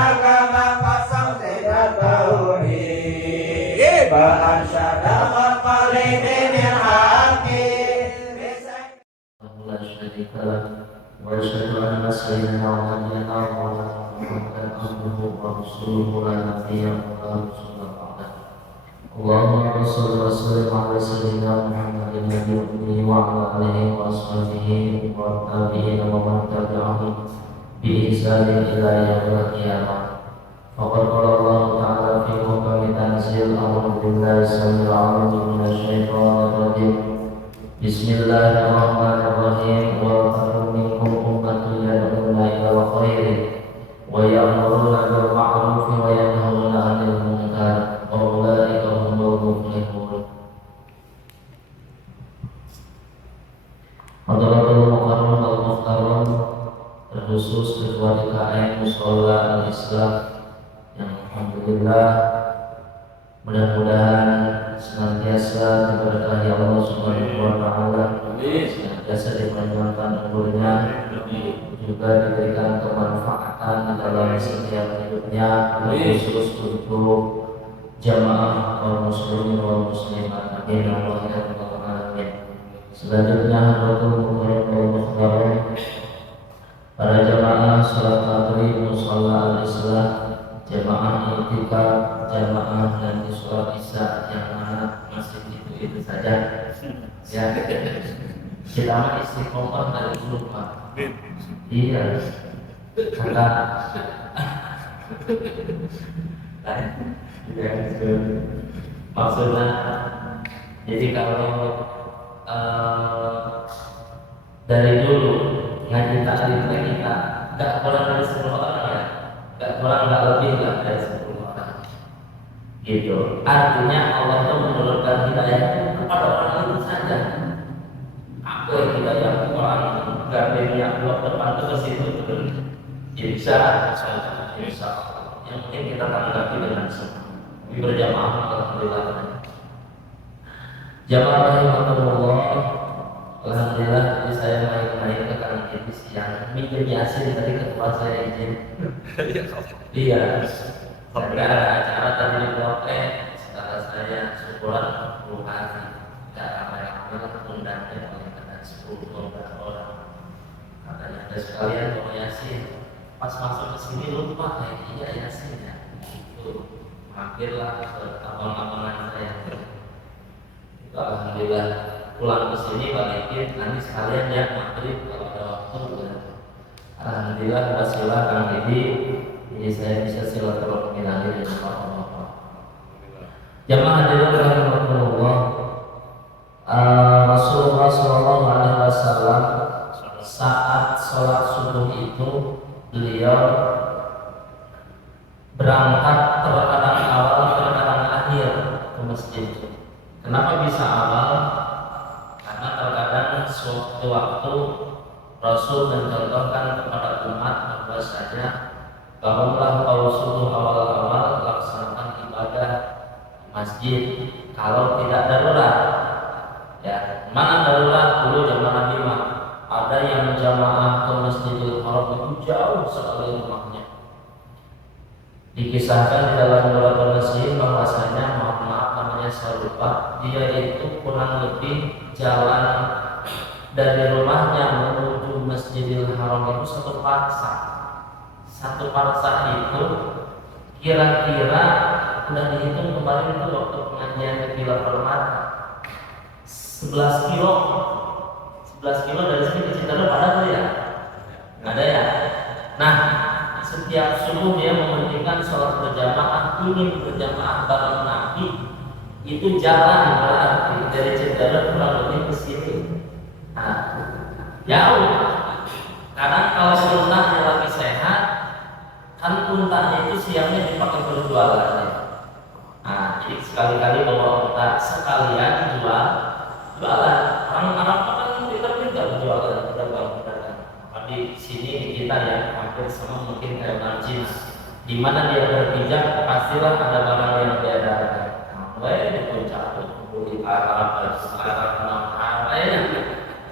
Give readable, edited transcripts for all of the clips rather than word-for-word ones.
agama pasang tidak tauhid ba'asyada maqalidin hakim la syarika lah wa asyhadu anna sayyidina Muhammadan abduhu wa rasuluhu la nabiyya Allahumma shalli wa sallim ala sayyidina Muhammadin nabiyyi wa ala alihi wa ashabihi wa tabi'in wa man tabi'ahum bi ihsanin ila yaumil qiyamah. Faqad qala Allah ta'ala fi muhkami tanzil a'udzu billahi samil 'alim minasy syaithanir rajim. Bismillahirrahmanirrahim. Wa takum minkum ummatun yad'una ila khairin wa ya'muruna bil ma'ruf wa yanhauna 'anil munkar wa ulaika humul muflihun. Hadratul mukarram al-muhtaram, terkhusus ketua DKM Mushola Al-Islam yang alhamdulillah mudah-mudahan senantiasa diberkahi Allah Subhanahu wa taala, senantiasa dipanjangkan umurnya, juga diberikan kemanfaatan dalam setiap hidupnya, khusus untuk jamaah kaum muslimin wal muslimat. Amin ya rabbal alamin. Selanjutnya hadratul mukarram para jamaah salat maghrib Mushola Al-Islam, jamaah i'tikaf, jamaah nanti sholat isya yang mana masih itu saja ya. Kita mah istiqomah dari dulu Pak. Iya kata maksudnya jadi kalau dari dulu ngaji taklim kita gak kurang dari 10 orang ya, gak kurang gak lebih lah dari 10 orang gitu. Artinya Allah itu menurunkan hidayah kepada orang itu saja. Apa yang hidayah orang gandengnya blok depan ke situ terus insya Allah yang penting kita tanggapi dengan semua berjamaah. Alhamdulillah jamaah rahimahullah. Alhamdulillah jadi saya main-main ke kanan kiri siang minjem yasin tadi ketua saya izin. Iya sampai ada acara tadi di Blok E, setelah saya syukuran 10 hari gak ramai-ramai undangnya paling kena 10-12 orang. Katanya ada sekalian bawa yasin, pas masuk ke sini lupa iya yasin ya gitu. Mampirlah ke abang-abangan saya. Alhamdulillah pulang ke sini balikin nanti sekalian ya maghrib kalau ada waktu. Alhamdulillah wasilah Kang Didi, jadi saya bisa silaturahmi lagi dengan Allah. Jamaah hadirin rahimakumullah. Rasulullah Shallallahu Alaihi Wasallam saat sholat subuh itu beliau berangkat terkadang awal terkadang akhir ke masjid. Kenapa bisa awal? Karena terkadang suatu waktu Rasul mencontohkan kepada umat bahwasanya bangunlah kalau subuh awal-awal laksanakan ibadah di masjid kalau tidak darurat. Ya, mana darurat dulu zaman Nabi mah ada yang jamaah ke Masjidil Haram itu jauh sekali rumahnya. Dikisahkan di dalam beberapa nasih bahwasanya maaf namanya saya lupa, dia itu kurang lebih jalan dari rumahnya menuju Masjidil Haram itu satu parsah. Satu parsah itu kira-kira udah dihitung kemarin itu waktu pengajian di Villa Permata 11 kilo. 11 kilo dari sini ke Citarum ada tuh ya? Ada ya? Nah, setiap subuh dia mementingkan sholat berjamaah, ingin berjamaah bareng Nabi. Itu jalan berarti dari Citarum kurang lebih ke sini. Nah, jauh. Karena kalau sunnahnya lagi sehat, kan untanya itu siangnya dipakai berjualan. Nah, jadi sekali-kali bawa unta sekalian jualan. Orang Arab kan pintar-pintar jualan pedagang. Tapi di sini di kita ya hampir sama mungkin kayak margin. Di mana dia berpijak pastilah ada barang yang dia dapat. Mulai di puncak beli Arab,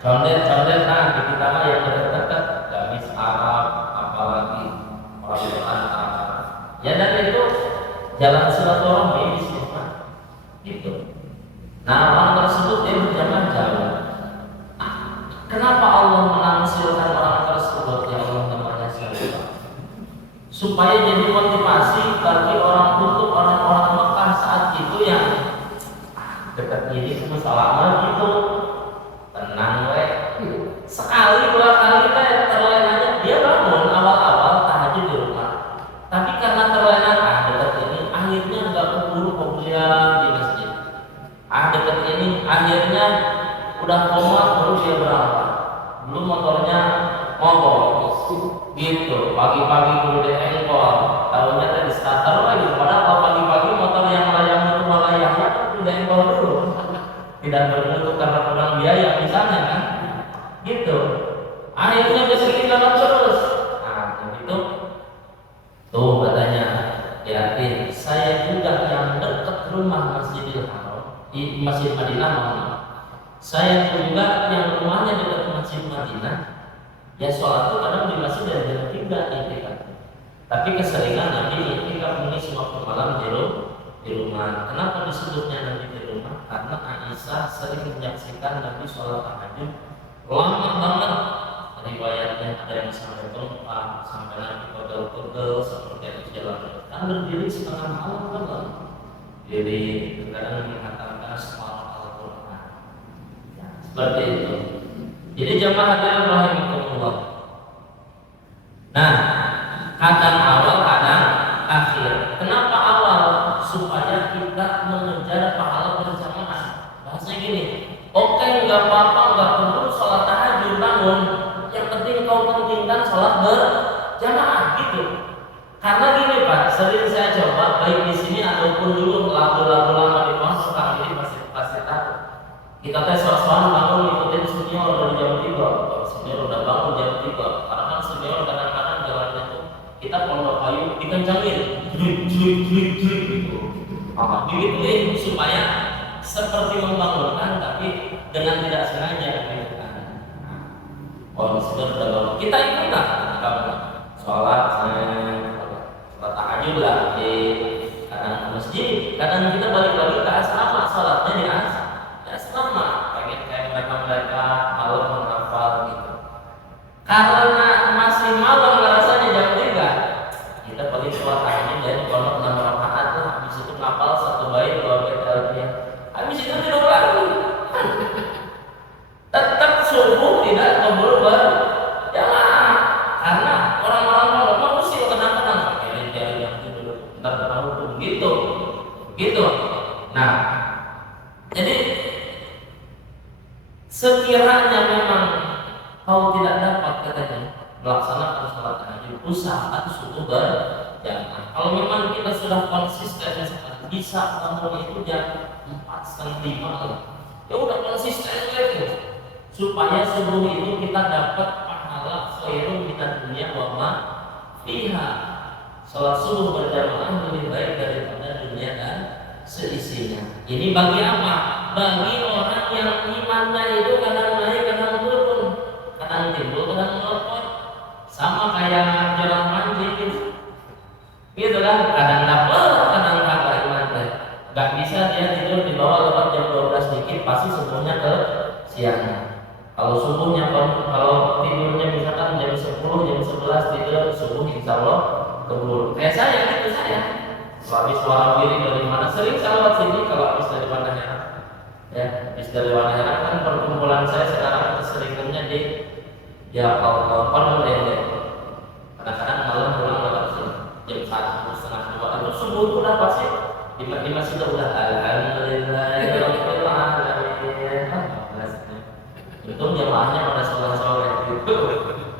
condet nah di kita mah yang dekat-dekat gamis Arab, apalagi peralatan Arab, Ya dan itu jalan silaturahmi di sini Pak. Gitu. Nah orang tersebut dia berjalan jauh. Kenapa Allah menangsirkan orang tersebut yang Allah namanya siapa? Supaya jadi motivasi bagi orang kutub, orang-orang Mekah saat itu yang dekat ini masalah gitu. Tenang we. Sekali dua kali terlenanya dia bangun awal-awal tahajud di rumah. Tapi karena terlena dekat ini akhirnya nggak keburu kemudian di masjid. Dekat ini akhirnya udah koma baru dia berangkat. Belum motornya mogok gitu. Pagi-pagi kudu diengkol. Tahunya tadi starter lagi. Padahal kalau pagi-pagi motor yang layang itu malayahnya kan kudu diengkol dulu. Tidak berbentuk karena kurang biaya misalnya kan. Gitu. Akhirnya besok jalan terus. Nah, begitu. Tuh katanya, yakin saya juga yang dekat rumah Masjidil Haram di Masjid Madinah. Saya juga yang rumahnya dekat Masjid Madinah. Ya sholat itu kadang di masjid dari jam 3 intikaf. Tapi keseringan Nabi intikaf mengisi waktu malam di rumah. Kenapa disebutnya Nabi di rumah? Karena Aisyah sering menyaksikan Nabi sholat tahajud lama banget. Riwayatnya ada yang sampai keempat, sampai Nabi pegel-pegel seperti itu jalan. Kan berdiri setengah malam kan? Jadi kadang mengatakan semalam Al-Quran. Ya, seperti itu. Jadi jamaah hadirin rahimakumullah. Nah, kadang awal, kadang akhir. Kenapa awal? Supaya kita mengejar pahala berjamaah. Bahasanya gini, oke nggak apa-apa, nggak perlu sholat tahajud bangun. Yang penting kau pentingkan sholat berjamaah gitu. Karena gini Pak, sering saya coba baik di sini ataupun dulu lagu-lagu lama di bawah sekarang ini pasti tahu. Kita tes soal bangun ngikutin senior dari jam 3. Senior udah bangun jam 3. Karena kan senior kadang-kadang jalannya tuh kita pondok kayu dikencangin, jlik gitu. Digituin supaya seperti membangunkan tapi dengan tidak sengaja gitu kan. Oh senior udah bangun, kita ikut lah, sholat tahajud lah di kadang ke masjid, kadang kita balik lagi ke asrama, sholatnya di asrama, pengen kayak mereka malam menghafal gitu. Karena masih malam rasanya jam 3, kita pergi sholat tahajud dan pondok 6 rakaat lah, habis itu ngapal 1 bait 2 bait alfiah, habis itu tidur lagi. Tetap subuh tidak keburu berjamaah karena orang-orang pondok mau usil kadang-kadang jari yang itu dulu ntar terlalu gitu. Nah, jadi sekiranya memang kau tidak dapat katanya melaksanakan sholat tahajud, usaha subuh berjamaah. Kalau memang kita sudah konsisten bisa bangun itu jam 4:30 lah, ya udah konsisten itu supaya subuh itu kita dapat pahala khairun minad dunya wa ma fiha. Sholat subuh berjamaah lebih baik daripada dunia dan seisinya. Ini bagi apa? Bagi orang yang imannya itu kadang naik, kadang turun, kadang timbul, kadang melopot, sama kayak jalan mancing gitu kan? Kadang dapat, kadang kagak imannya. Gak bisa dia tidur di bawah lewat jam 12 dikit, pasti subuhnya ke siang. Kalau subuhnya, kalau tidurnya misalkan jam 10, jam 11 tidur, subuh insya Allah keburu. Kayak saya gitu saya. Habis suara diri dari mana? Sering saya lewat sini kalau habis dari Wanahera. Ya, habis dari Wanahera kan perkumpulan saya sekarang seringnya di ya kalau deh. Kadang-kadang malam pulang lewat sini jam 1, setengah 2. Itu subuh itu udah pasti di masjid udah alhamdulillah. Untung jamaahnya pada sore gitu.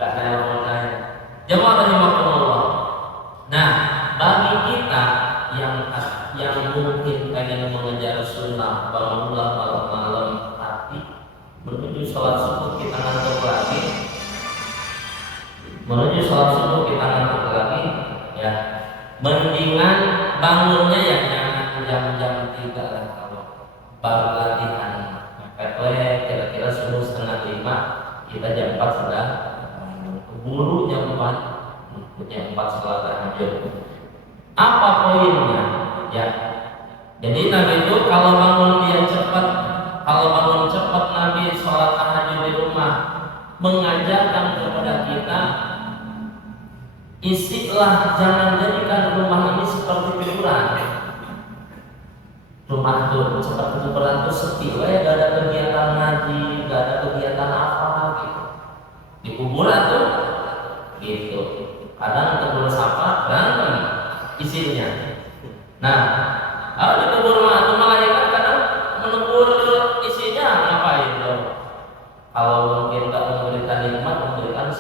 Gak ada yang mau nanya. Jamaah rahimakumullah. Nah, bagi kita yang mungkin pengen mengejar sunnah bangunlah malam-malam tapi menuju sholat subuh kita ngantuk lagi. Menuju sholat subuh kita ngantuk lagi, ya. Mendingan bangunnya ya jangan jam 3 lah kalau baru latihan. Kira-kira subuh 4:30 kita jam 4 sudah keburu jam 4 setelah tahajud. Apa poinnya? Ya. Jadi Nabi itu kalau bangun dia cepat, kalau bangun cepat Nabi sholat tahajud di rumah mengajarkan kepada kita, istilah jangan jadikan rumah ini seperti kuburan. Rumah tuh seperti kuburan tuh sepi, gak ada kegiatan ngaji, gak ada kegiatan apa gitu. Di kuburan tuh gitu. Kadang tegur sapa berantem isinya. Nah, kalau di kubur itu malaikat kadang menegur isinya ngapain dong? Kalau mungkin tak memberikan nikmat, memberikan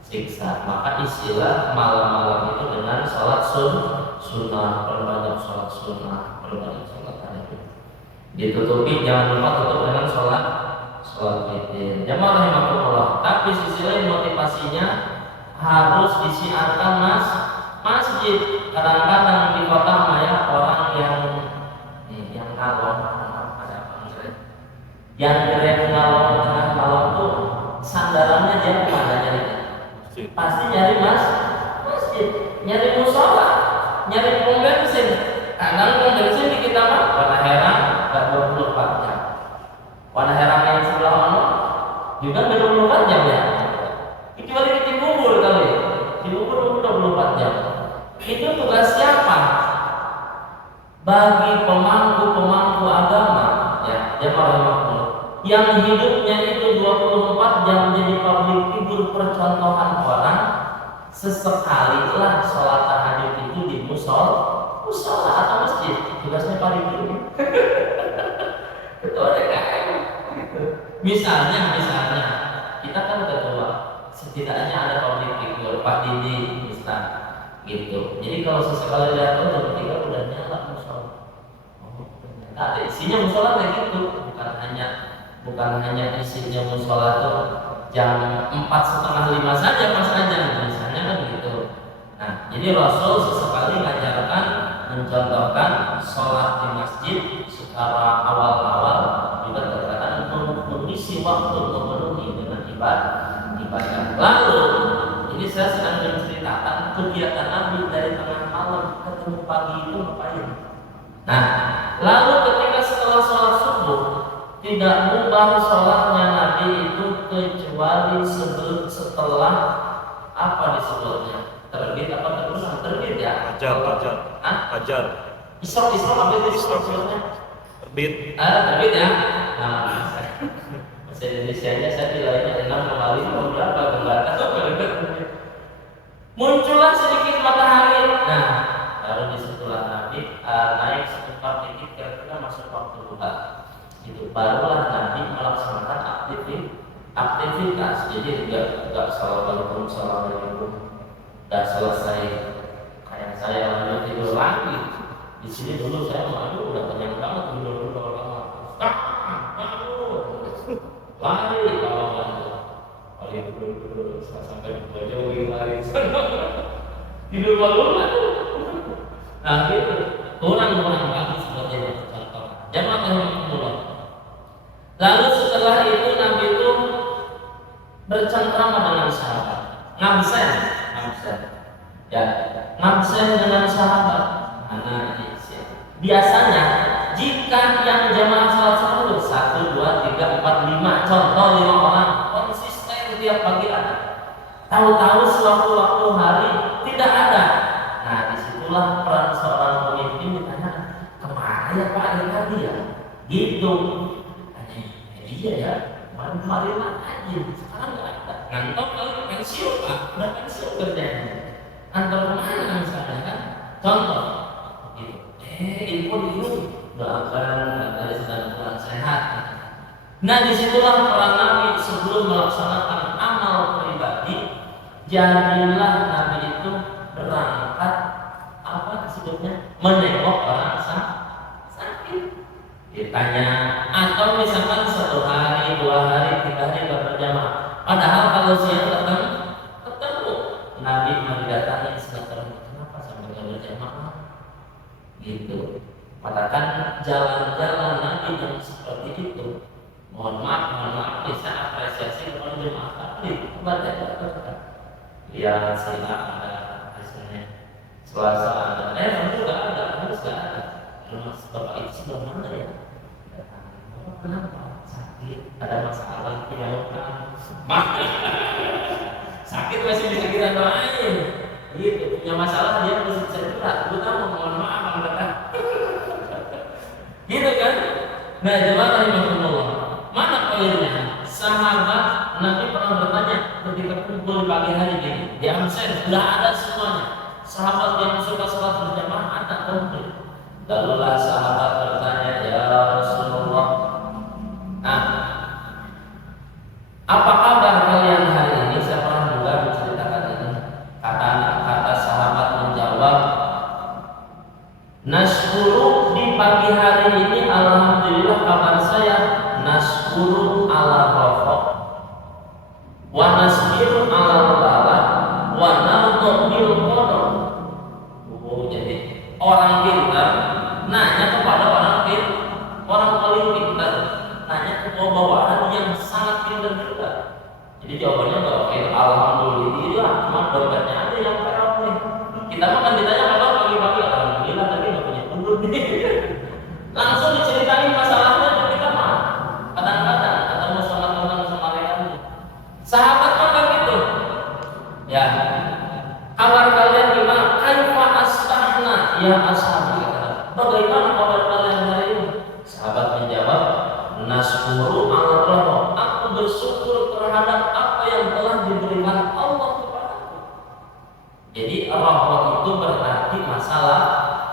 siksa. Maka istilah malam-malam itu dengan sholat sunnah, perbanyak sholat sunnah, perbanyak sholat tahajud. Ditutupi, jangan lupa tutup dengan sholat witir. Jamaah rahimakumullah. Tapi sisi lain motivasinya harus disiarkan masjid. Kadang-kadang di kota maya orang yang ngalor ada apa yang keren ngalor tengah malam tuh sandarannya dia kemana nyari? Pasti nyari masjid, nyari musola, nyari pom bensin. Kadang pom bensin di kita mah warna herang gak 24 jam. Warna herang yang sebelah mana juga 24 jam ya. Kecuali di Cibubur kali, Cibubur 24 jam. Itu tugas siapa? Bagi pemangku agama, ya, yang hidupnya itu 24 jam jadi public figure, percontohan orang. Sesekalilah sholat tahajud itu di musola atau masjid. Tugasnya paling tinggi. Ketua DKM. Misalnya kita kan ketua, setidaknya ada public figure, Pak Didi, Ustaz. Gitu. Jadi kalau sesekali lihat jam 3 udah nyala musola. Nah, isinya musola kayak gitu, bukan hanya isinya musola tuh jam 4:30-5 saja pas aja, misalnya kan gitu. Nah, jadi Rasul sesekali mengajarkan, mencontohkan sholat di masjid secara awal-awal juga terkadang mengisi waktu memenuhi dengan ibadah. Lalu ini saya sedang menceritakan kegiatan Nabi dari tengah malam ketemu pagi itu ngapain. Nah, lalu ketika setelah sholat subuh tidak mubah sholatnya Nabi itu kecuali setelah apa disebutnya, terbit apa terbenam? Terbit ya? Fajar. Isra apa itu disebutnya? Terbit. Terbit ya. Nah, bahasa Indonesia-nya saya bilangnya 6,5 berapa enggak tahu. Muncullah sedikit matahari. Nah, baru disitulah Nabi naik sebentar dikit kira-kira masuk waktu duha. Itu barulah Nabi melaksanakan aktivitas. Jadi enggak assalamualaikum, enggak selesai kayak saya lanjut tidur lagi. Di sini dulu saya udah kenyang banget tidur lama. Lari kawan. Dulu sampai jauh lari tidur bangun. Nah gitu, kurang bagus buat jadi contoh. Jamaah rahimahumullah. Lalu setelah itu Nabi itu bercengkrama dengan sahabat, ngamsen, ya, ngamsen dengan sahabat. Biasanya jika yang jamaah salat subuh 1, 2, 3, 4, 5, contoh 5 orang konsisten tiap pagi ada. Tahu-tahu sewaktu-waktu hari tidak ada. Nah, disitulah peran seorang pemimpin ditanya, kemana ya Pak tadi ya? Gitu. Iya ya, kemarin aja, sekarang nggak ada. Ngantor kali pensiun Pak, udah pensiun kerjanya. Kantor kemana misalnya kan? Contoh, gitu. Info dulu, doakan agar sedang kurang sehat. Nah disitulah peran Nabi sebelum melaksanakan amal pribadi, jadilah Nabi itu berangkat apa disebutnya menengok orang sakit. Ditanya, atau misalkan 1 hari, 2 hari, 3 hari gak berjamaah. Padahal kalau siang ketemu Nabi mendatangi silaturahmi. Kenapa sampai gak berjamaah? Gitu. Katakan jalan-jalan Nabi yang seperti itu. Mohon maaf, bisa apresiasi kepada jemaah. Tapi baca. Lihat silakan ada hasilnya. Selasa ada, kamu nggak ada, harus nggak ada. Mas bapak itu sebelah mana ya? Bapak kenapa? Sakit, ada masalah, ya kan? Sakit masih bisa kita doain. Gitu, punya masalah dia mesti cerita. Gue tahu mohon maaf angkatan. Gitu kan? Nah, jemaah rahimahumullah. Mana poinnya? Sahabat Nabi pernah bertanya ketika kumpul di pagi hari gini, di absen sudah ada semuanya. Sahabat yang suka sholat berjamaah ada komplit. Lalulah sahabat bertanya, ya Rasulullah, apa kabar kalian hari ini? Saya pernah juga menceritakan ini. Kata sahabat menjawab, nashkuru di pagi hari ini, alhamdulillah kabar saya nashkuru ala rafaq wa nasbiru ala bala wa nardu bil qadar. Jadi orang pintar nanya kepada orang paling pintar, nanya ke bawahan yang sangat pintar juga. Jadi jawabannya nggak oke, alhamdulillah, cuma dompetnya aja yang perok nih. Kita mah kan ditanya kalau pagi-pagi alhamdulillah tapi nggak punya urut. Langsung diceritain masalahnya ke kita mah. Kadang-kadang ketemu sama teman sama rekannya. Sahabat mah kan gitu. Ya. Kabar kalian gimana? Kaifa asbahna ya ashabi. Bagaimana kabar kalian hari ini? Sahabat menjawab, nashkuru ala Allah. Aku bersyukur terhadap apa yang telah diberikan Allah kepadaku. Jadi rahmat itu berarti masalah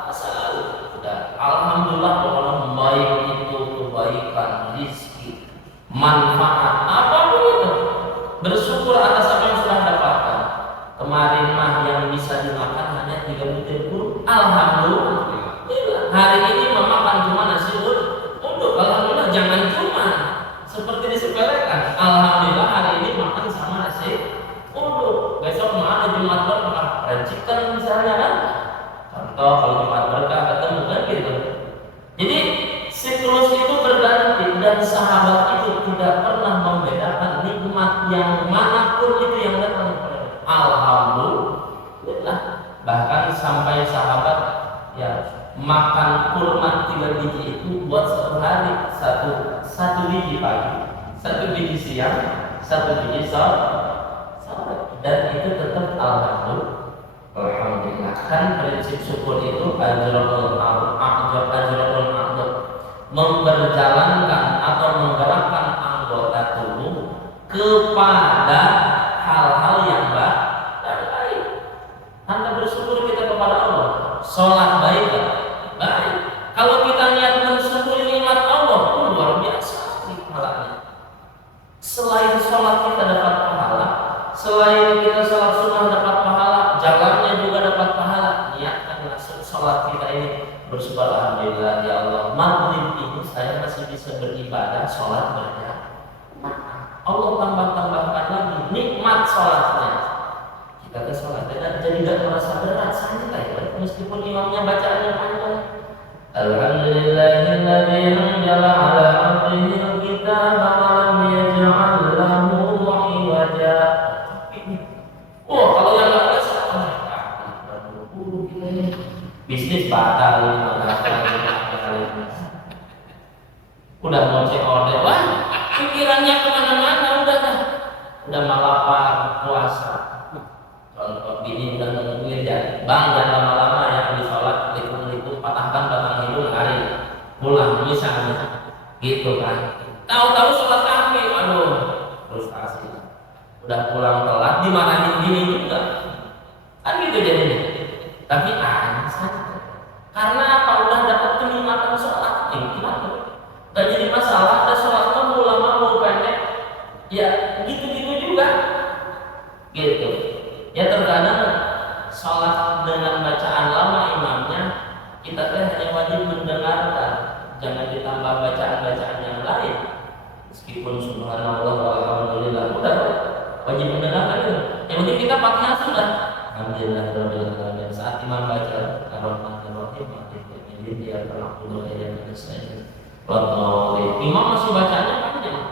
lalu. Sudah, alhamdulillah Allah baik itu kebaikan, rezeki, manfaat apapun itu. Bersyukur atas apa yang sudah dapatkan. Kemarin mah yang bisa dimakan hanya 3 butir kurma. Alhamdulillah. Hari ini memakan cuma nasi uduk. Alhamdulillah, jangan cuma seperti disepelekan. Alhamdulillah hari ini makan sama nasi uduk. Besok mau ada Jumat berkah, racikan misalnya kan. Contoh kalau Jumat berkah ketemu kan gitu. Jadi siklus itu berganti dan sahabat itu tidak pernah membedakan nikmat yang manapun itu yang datang kepada. Alhamdulillah, bahkan sampai sahabat ya makan kurma 3 biji itu buat satu hari, satu biji pagi, 1 biji siang, 1 biji sore, dan itu tetap alhamdulillah. Kan prinsip syukur itu ajrul ma'ruf, memberjalankan atau menggerakkan anggota tubuh kepada hal-hal yang baik. Anda bersyukur kita kepada Allah, sholat baik. Kalau kita niat bersyukur nikmat Allah, luar biasa pahalanya. Selain sholat kita dapat pahala, selain kita sholat sunnah dapat pahala, jalannya juga dapat pahala. Niatkanlah sholat kita ini bersyukur, alhamdulillah ya Allah, maghrib ini saya masih bisa beribadah, sholat berjamaah. Allah tambahkan lagi nikmat sholatnya. Kita ke sholat jadi tidak merasa berat, santai meskipun imamnya bacaannya panjang. Alhamdulillahilladzi anzala ala abdihi al-kitaba wa lam yaj'al lahu iwaja. Kalau yang nggak biasa, bisnis batal udah mau cek order, wah pikirannya kemana-mana, udah malapar puasa. Contoh bini udah nungguin ya, bang jangan lama-lama ya habis sholat likung-likung patahkan batang hidung hari pulang misalnya gitu kan. Tahu-tahu sholat kaki, waduh frustasi. Udah pulang telat dimarahin bini juga kan gitu jadinya. Tapi santai. Karena apa? Udah dapat kenikmatan sholat, gimana? Gak jadi masalah, ada sholat mau lama mau pendek, ya gitu-gitu juga, gitu. Ya terkadang sholat dengan bacaan lama imamnya, kita hanya wajib mendengarkan, jangan ditambah bacaan-bacaan yang lain. Meskipun subhanallah walhamdulillah udah wajib mendengarkan itu. Yang penting kita pakai sudah. Alhamdulillah saat imam baca Ar-Rahmanir-Rahim ini dia telah puluh ayat selesai. Imam masih bacanya panjang,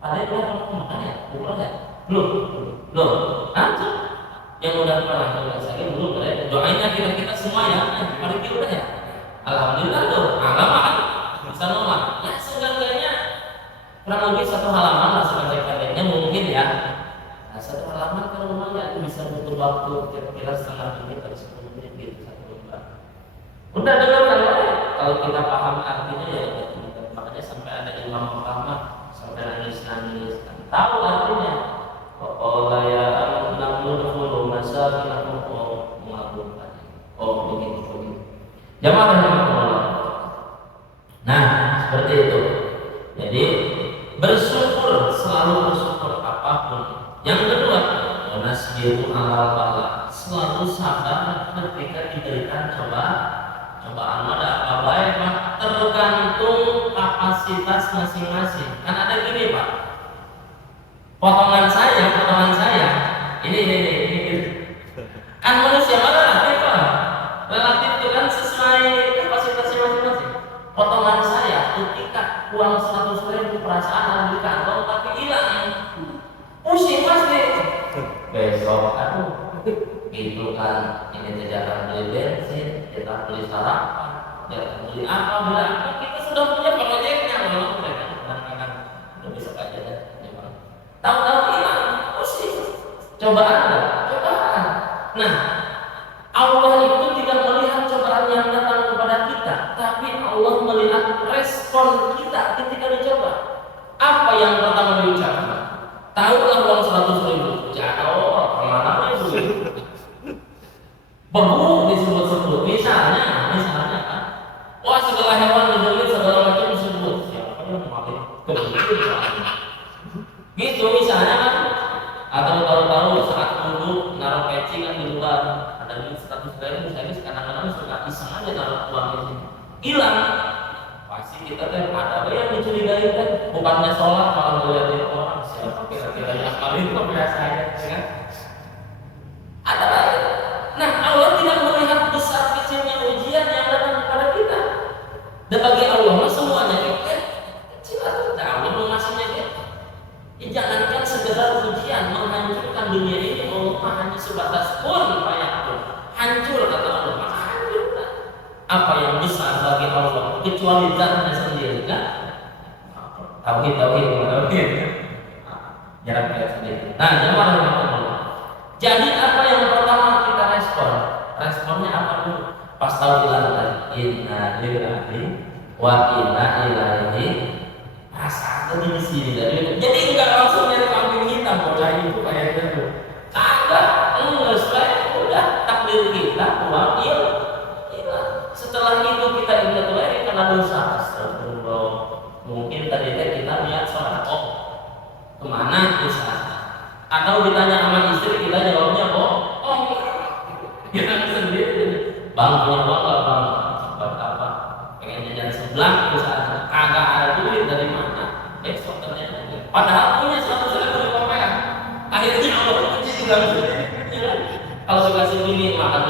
ada yang makanya belum, Yang udah pernah coba saya belum ya. Doainnya kita semua ya. Mari kita udah ya. Alhamdulillah tuh. Agama kan bisa nolak. Ya seenggaknya kurang lebih 1 halaman lah sebanyak-banyaknya mungkin ya. Nah, 1 halaman kalau rumahnya bisa butuh waktu kira-kira setengah menit atau 10 menit gitu 1 lembar. Udah dengar kan kalau kita paham artinya ya makanya sampai ada Imam Muhammad sampai nangis-nangis tahu artinya. Allah ya namun dulu masa kita mau melakukan. Oh begitu. Jamaah rahimahullah. Nah seperti itu. Jadi bersyukur, selalu bersyukur apapun. Yang kedua, nasbiru alal bala, selalu sabar ketika diberikan cobaan. Ada apa baik Pak? Tergantung kapasitas masing-masing. Kan ada gini Pak. Potongan saya, ini. Kan manusia relatif Pak. Relatif itu kan sesuai kapasitasnya masing-masing. Potongan saya ketika uang 100.000 perasaan ada di kantong tapi hilang, pusing pasti. Besok aduh, itu kan ini jatah beli bensin, jatah beli sarapan, jatah beli apa, kita sudah punya proyeknya loh mereka kadang-kadang udah besok aja deh. Tahu-tahu hilang, pusing. Cobaan. Nah, Allah itu tidak melihat cobaan yang datang kepada kita, tapi Allah melihat respon kita ketika dicoba. Apa yang pertama diucapkan? Tahulah uang 100.000 jatuh kemana itu? Baru disebut-sebut. Misalnya kan, wah segala hewan didelit segala macam disebut. Siapa yang mati? Gitu misalnya kan, atau tahu-tahu saat dulu naruh peci kan di luar ada duit 100.000, saya kadang-kadang suka iseng aja naruh uang di sini, hilang. Pasti kita tuh ada yang dicurigai kan, bukannya sholat malah ngeliatin orang siapa kira-kira yang paling itu biasa aja, kan? Ada lagi. Nah Allah tidak melihat besar kecilnya ujian yang datang kepada kita. Dan bagi Allah semuanya kecil atau tidak, Allah mengasihnya kita. Jangankan segera ujian menghancurkan dunia ini, Allah hanya sebatas pun payahku hancur kata Allah, maka hancurkan. Apa yang besar bagi Allah kecuali zatnya sendiri kan? Tauhid. Jarang kita sendiri. Nah, jemaah Allah. Jadi apa yang pertama kita respon? Responnya apa dulu? Pas tahu bilang inna lillahi wa inna ilaihi asal di sini dari. Jadi enggak langsung dari kambing hitam bocah itu kayak gitu. Kagak, saya udah takdir kita uang hilang. Setelah itu kita ingat lagi karena dosa. Astagfirullah. Mungkin tadi kita lihat sholat kemana dosa. Atau ditanya sama istri kita jawabnya kita sendiri. Bang punya uang nggak bang? Buat apa? Pengen jajan sebelah usaha. Kagak ada duit dari mana? Besok ternyata. Padahal punya 100.000 di kopean. Akhirnya Allah uji juga. Kalau dikasih bini makan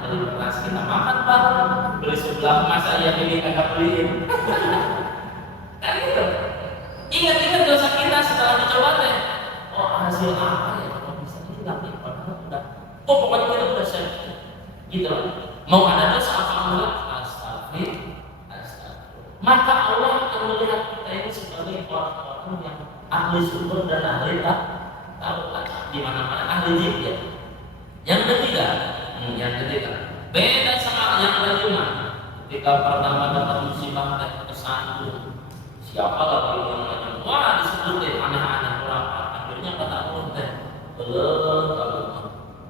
jadi beras kita makan bang. Beli sebelah masa yang bini kagak beliin. Kan gitu. Ingat-ingat dosa kita setelah dicoba teh. Hasil apa ya? Kalau bisa hilang nih. Padahal udah. Pokoknya kita udah siap. Gitu loh. Mau ada dosa apa enggak? Astagfirullah. Maka Allah akan melihat kita ini sebagai orang-orang yang ahli syukur dan ahli tahu di mana-mana ahli zikir. Yang ketiga, beda sama yang kelima. Ketika pertama dapat musibah dan kesandung, siapa lagi yang macam wah disebutin aneh-aneh orang. Akhirnya kata Allah belum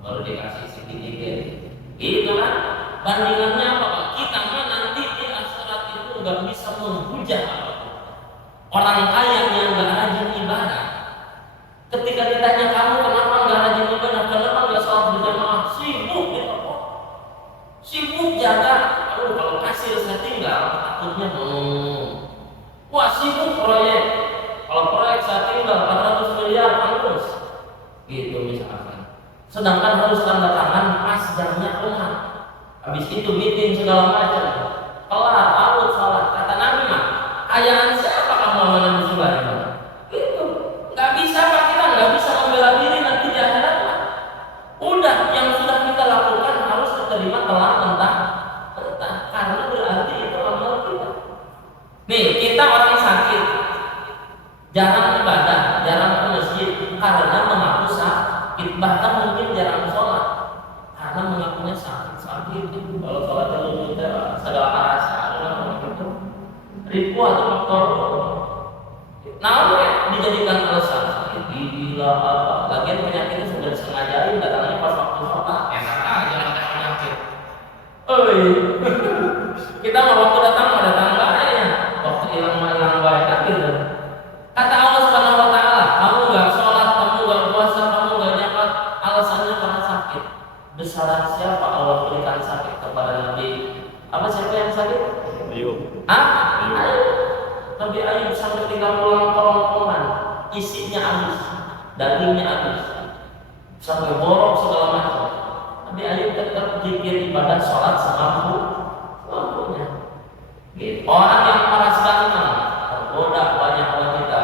baru dikasih sedikit. Itu kan bandingannya apa Pak? Kita mah nanti di akhirat itu nggak bisa menghujat apapun. Orang kaya yang nggak rajin ibadah, ketika ditanya kamu kenapa nggak rajin ibadah, kenapa nggak sholat berjamaah, sibuk jaga. Kalau kasir saya tinggal, takutnya wah sibuk proyek. Kalau proyek saya tinggal 400 miliar hangus, gitu misalkan. Sedangkan harus tanda tangan pas jamnya kelar. Habis itu meeting segala macam. Kelar, out salat. Kata Nabi mah, kayaan siapa kamu amanah musibah itu? Itu nggak bisa Pak, kita nggak bisa membela diri nanti di akhirat Pak. Udah karena mengaku sakit, bahkan mungkin jarang sholat karena mengakunya sakit. Kalau sholat dulu kita segala rasa itu ribu atau faktor. Nah, dijadikan alasan sakit gigi lah apa. Lagian penyakitnya sudah disengajain datangnya pas waktu sholat. Enak aja ada penyakit. Oi, kita mau waktu datang baiknya, waktu hilang baik kan gitu. Kata Allah Subhanahu Wa Taala, kamu nggak sholat, kamu nggak puasa, kamu nggak nyapat, alasannya karena sakit. Besaran siapa Allah berikan sakit kepada Nabi? Apa siapa yang sakit? Ayub. Nabi Ayub sampai 3 bulan kerongkongan, isinya habis, dagingnya habis, sampai borok segala macam. Nabi Ayub tetap zikir ibadah sholat semampunya. Gitu. Orang yang parah sekali tergoda banyak wanita,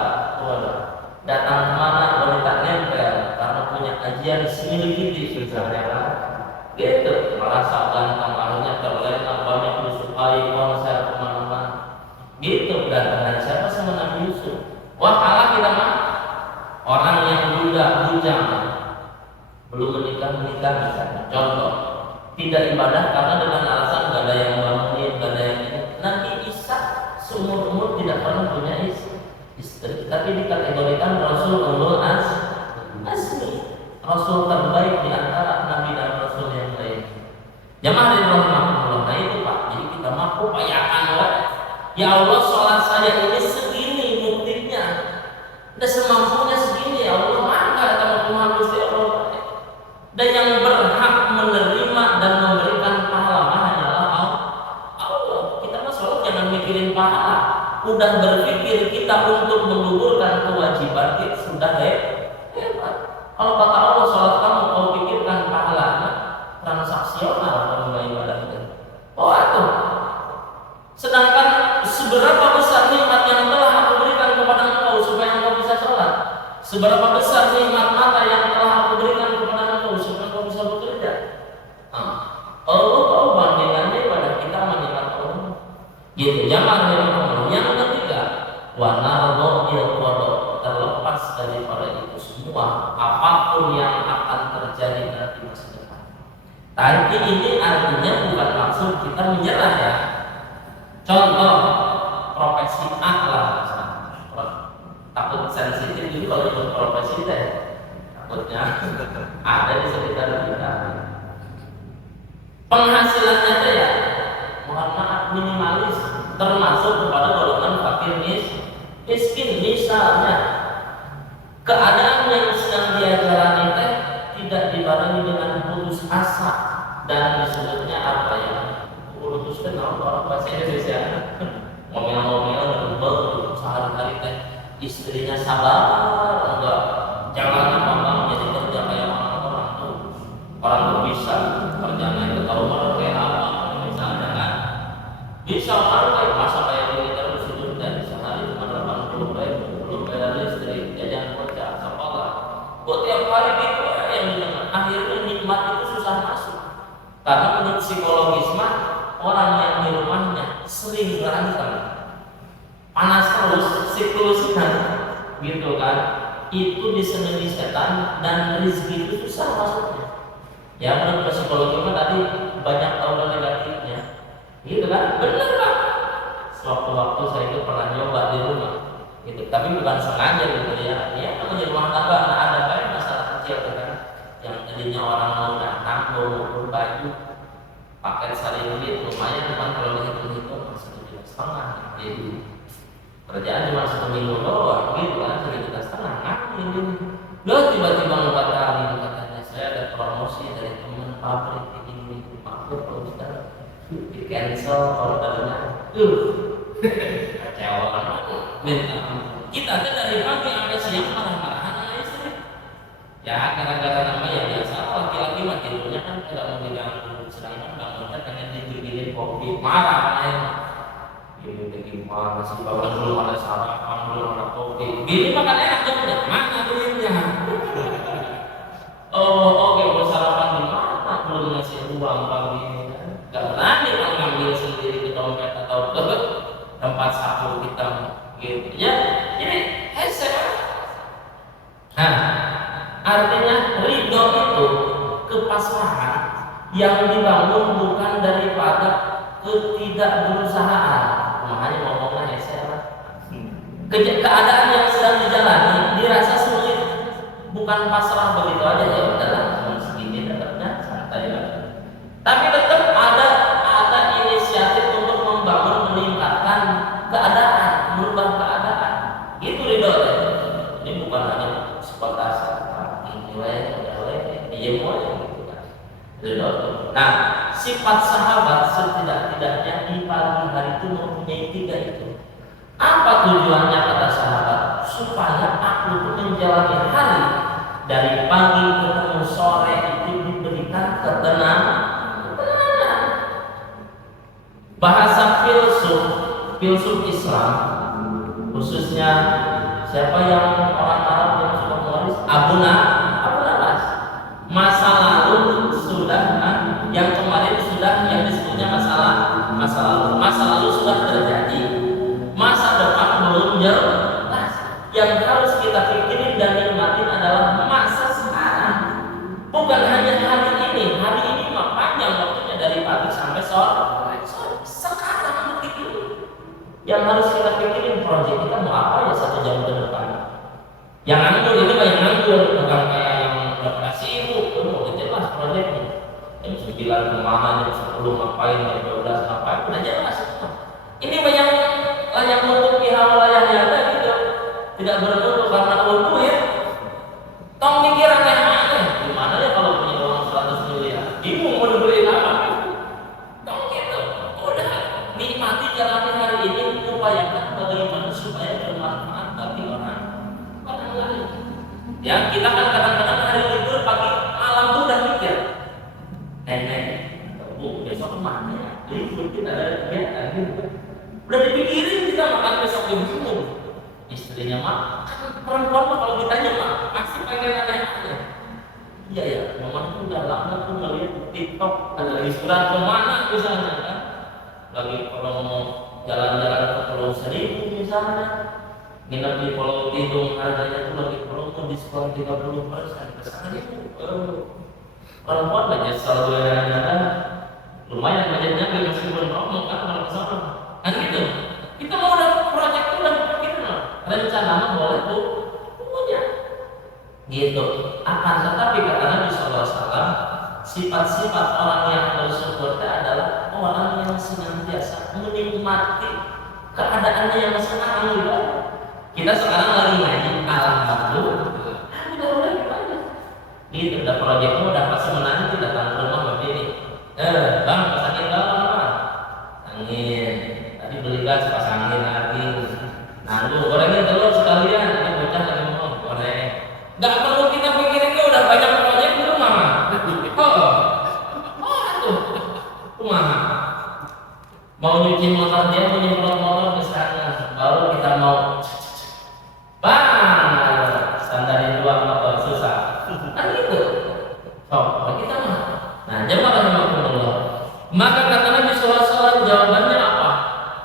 datang kemana wanita nempel karena punya ajian similitude misalnya, gitu, merasa ganteng, akhirnya terlena, banyak disukai, konser kemana-mana. Gitu, dan siapa sama Nabi Yusuf? Wah, kalah kita mah. Orang yang bujang, belum menikah misalnya. Contoh, tidak ibadah karena dengan alasan gak ada yang bangunin, gak ada yang ini. Nabi Isa seumur-umur tidak pernah punya istri, tapi dikategorikan Rasul Ulul Azmi, Rasul terbaik di antara Nabi dan Rasul yang lain. Jamaah dari rahimahullah. Nah itu Pak, jadi kita mampu upayakan ya Allah, sholat saya ini segini buktinya, udah semampunya segini ya Allah, maka kata Tuhan Gusti Allah. Dan yang berhak menerima dan memberikan pahala hanyalah Allah. Kita mah sholat jangan mikirin pahala, udah berpikir kita untuk menggugurkan kewajiban kita sudah hebat. Kalau kata Allah sholat kamu kau pikirkan pahalanya transaksional dalam ibadah itu. Oh itu. Sedangkan seberapa besar nikmat yang telah aku berikan kepada engkau supaya engkau bisa sholat, seberapa besar nikmat mata yang telah aku berikan kepada engkau supaya engkau bisa bekerja. Allah tahu bandingannya pada kita menikmat Allah. Gitu, jangan Allah. Yang ketiga, wanardo ilqodo, terlepas daripada itu semua, apapun yang akan terjadi nanti masa depan. Tapi ini artinya bukan maksud kita menyerah ya. Contoh, profesi A lah, takut sensitif juga kalau ikut profesi deh, takutnya ada di sekitar kita. Penghasilannya tuh ya, mohon maaf minimalis, termasuk kepada golongan fakir miskin. Misalnya, keadaan yang sedang dia jalani teh tidak dibarengi dengan putus asa dan disebutnya apa ya? Putus kenal orang bahasa Indonesia, ngomel-ngomel berbau sehari-hari teh istrinya sabar enggak, jangan apa jadi kerja kayak orang tuh, orang tuh bisa kerjanya itu tahu orang kayak apa misalnya kan, bisa orang kayak masa kayak gini terus hidup dan sehari cuma 80 belum bayar listrik, jajan kerja sekolah, buat tiap hari gitu yang didengar, akhirnya nikmat itu susah masuk karena menurut psikologis mah orang yang di rumahnya sering berantem, panas terus, siklusnya, gitu kan? Itu disenangi setan dan rezeki itu susah masuknya. Ya menurut psikologi mah tadi banyak aura negatifnya, gitu kan? Bener Pak. Sewaktu-waktu saya itu pernah nyoba di rumah, gitu. Tapi bukan sengaja gitu ya. Ya kalau di rumah tangga ada banyak masalah kecil kan, yang tadinya orang mau datang mau ngukur baju. Paket sehari-hari lumayan kan kalau dihitung-hitung masih 7,5. Jadi kerjaan cuma 1 minggu doang gitu kan, 1,5 ngapain ini? Loh tiba-tiba ngebatalin katanya saya ada promosi dari teman pabrik ini, maklum kalau kita di cancel ordernya. Kecewa kan? Minta kita tuh dari pagi sampai siang marah-marahan sama istri. Ya gara-gara nama ya biasa laki-laki mah tidurnya kan tidak mau diganggu, sedangkan bangunnya pengen dibikinin kopi, marah ya. Ini gimana sih bahwa belum ada sarapan, belum ada kopi. Gini makan enak dong, mana duitnya? Oh oke, mau sarapan di mana? Belum ngasih uang pagi ini kan? Gak berani kan ngambil sendiri ke dompet atau ke tempat saku kita gitu. Ya, jadi headset. Nah, Artinya ridho itu kepasrahan yang dibangun bukan daripada ketidakberusahaan. Makanya ngomongnya ya keadaan yang sedang dijalani dirasa sulit, bukan pasrah begitu aja ya udahlah cuma segini dapatnya santai lah. Tapi tetap ada inisiatif untuk membangun, meningkatkan keadaan, merubah keadaan. Itu ridho ya. Ini bukan hanya sebatas nilai iya boleh gitu kan. Ridho. Nah, sifat sahabat setidak-tidaknya di pagi hari itu mempunyai 3 itu. Apa tujuannya kata sahabat? Supaya aku menjalani hari dari pagi ketemu sore itu diberikan ketenangan. Bahasa filsuf Islam, khususnya siapa yang orang Arab yang suka menulis Abu Nawas, masa lalu sudah yang kemarin sudah yang disebutnya masa lalu sudah terjadi, masa depan belum jelas. Yang harus kita pikirin dan nikmatin adalah masa sekarang, bukan hanya hari ini mah panjang waktunya dari pagi sampai sore. Sekarang begitu. Yang harus kita pikirin proyek kita mau apa ya 1 jam ke depan. Yang nganggur ini mah yang nganggur, bukan kayak yang udah pada sibuk. Udah jelas proyeknya. Jam 9 kemana, jam 10 ngapain, jam 12 ngapain, udah jelas. Ini banyak layak untuk pihak layaknya ada gitu. Tidak bermutu karena ulku ya. Tong mikir aneh-aneh. Gimana ya kalau punya uang 100 miliar? Bingung mau dibeliin apa? Nikmati jalani hari ini, upayakan bagaimana supaya bermanfaat bagi orang lain. Ya, kita kan kadang-kadang hari libur pagi malam tuh udah mikir, nenek, bu besok kemana ya? Libur kita ada kegiatan gitu. Udah dipikirin kita makan besok libur. Istrinya mah, kan perempuan mah kalau ditanya mah masih pengen aneh-aneh. Iya ya, mama tuh udah lama tuh ngeliat TikTok ada liburan kemana misalnya kan. Lagi kalau mau jalan-jalan ke Pulau Seribu misalnya, nginep di Pulau Tidung harganya tuh lagi promo diskon 30%, kesana itu perempuan aja selalu ada lumayan budgetnya meskipun promo kan kalau kesana kan gitu. Kita mau udah proyek tuh udah kita rencana mah boleh tuh punya gitu. Akan tetapi kata Nabi SAW, sifat-sifat orang yang bersyukur adalah orang yang senantiasa menikmati keadaannya yang sekarang juga. Kita sekarang lagi ngaji, alhamdulillah. Gitu, udah proyeknya udah pasti menanti datang ke rumah bapak ini. Bang, pasangin bang, angin. Tadi beli gas, pasangin lagi. Nanggu, gorengin telur sekalian. Ini bocah lagi mau goreng. Gak perlu kita pikirin, udah banyak proyek di rumah. Mau nyuci motor dia, mau nyemprot motor misalnya, baru kita mau bang, standarin 2 motor susah kan gitu. Kita mah nah jemaah rahimakumullah, maka kata Nabi SAW jawabannya apa?